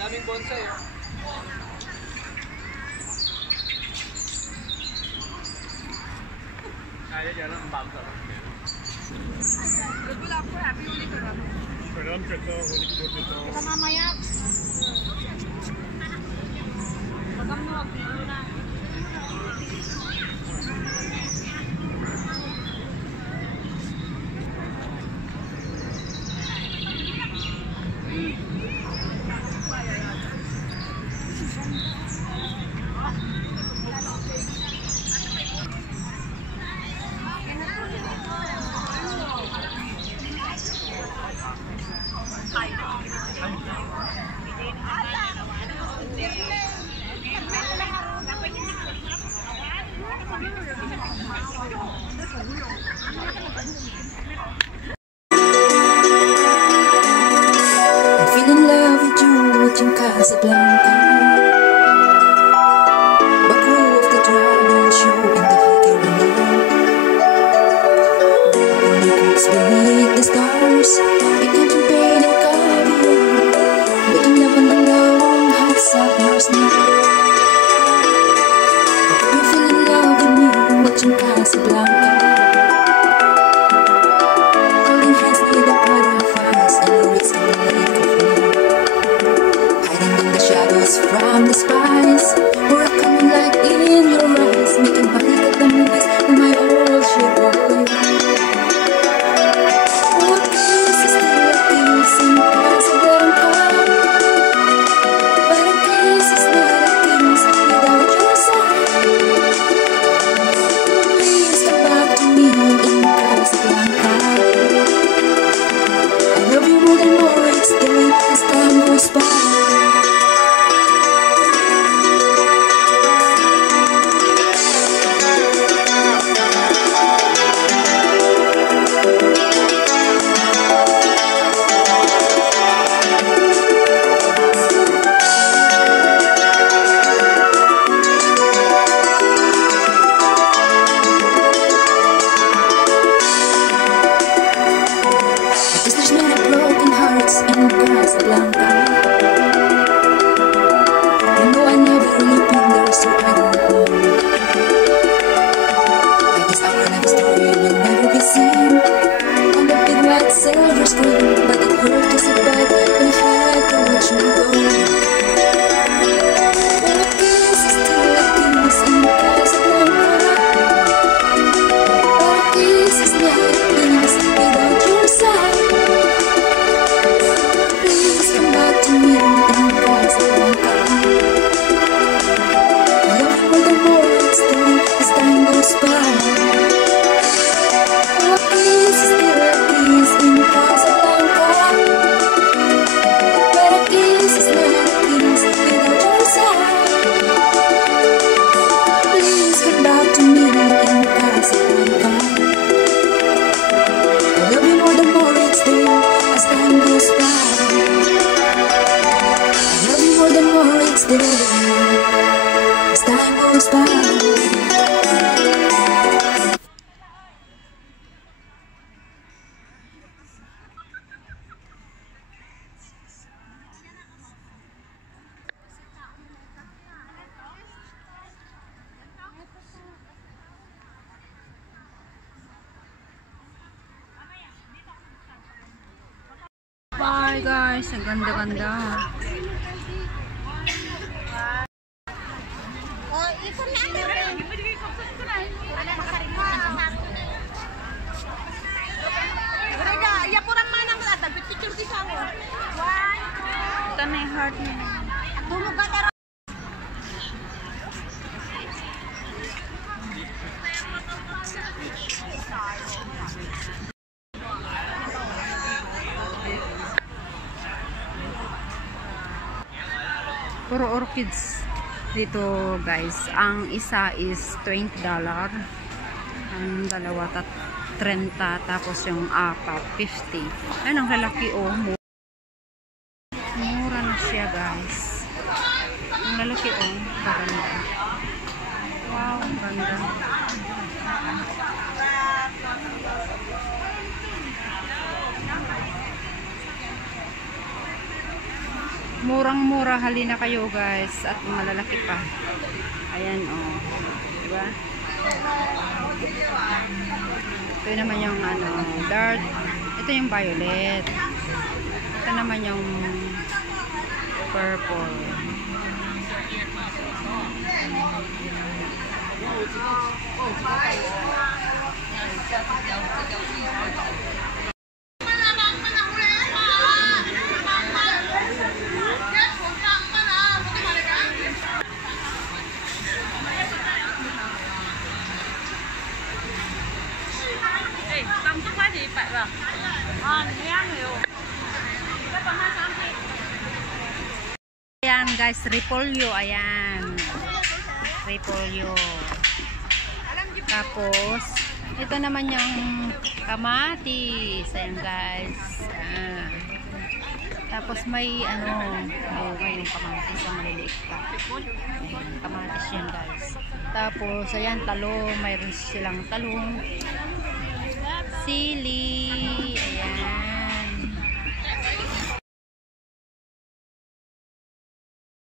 Daming bonsai oh. Kaya dyan ang bago sa Betul aku happy holi karo. प्रणाम करता हूँ होली की बहुत देता हूँ Kita mamaya. Magam na wag na. Casablanca, Baku of the Dragon Show in the Figueroa. The unicorns beneath the stars, making champagne and caviar, making love on the long hot summer's night. You feel in love with me watching Casablanca, holding hands near the butterflies and lyrics in the lake of love. Shadows from the spies were coming like in your eyes, making me look at the movies in my old ship away. What is still a piece in Casablanca? But a kiss is not a kiss without your side. Please come back to me in Casablanca. I love you more than more each day as time goes by. In Casablanca, you know I never really been there, so I don't know. I guess our life story will never be seen on the big white silver screen, but it hurt to sit back when I had to watch you go. Well, a kiss is still a kiss in Casablanca, but a kiss is not a kiss without your side. To me in Casablanca, I love you more than more each day as time goes by. Oh, a kiss is still a kiss in Casablanca, but a kiss is not a kiss without your side. Please come back to me in Casablanca. I love you more than more each day as time goes by. More than more each day as time goes by. Bye guys, ang ganda-ganda. Ito na yung heart niya. Puro orchids dito guys. Ang isa is $20. Ang dalawa 30. Tapos yung apat 50. Ayun ang lalaki oh. Mura na siya guys. Ang lalaki oh. Ganda. Wow, ang ganda. Murang-mura, halina kayo guys. At malalaki pa. Ayan oh. Diba? Ito naman yung ano, dark. Ito yung violet. Ito naman yung purple. Ayan guys, repolyo, ayan. Repolyo. Tapos, ito naman yung kamatis. Ayan guys. Ah. Tapos may ano, may yung kamatis na maliliit pa. Ayan, kamatis yan guys. Tapos, ayan, talong. Mayroon silang talong. Sili.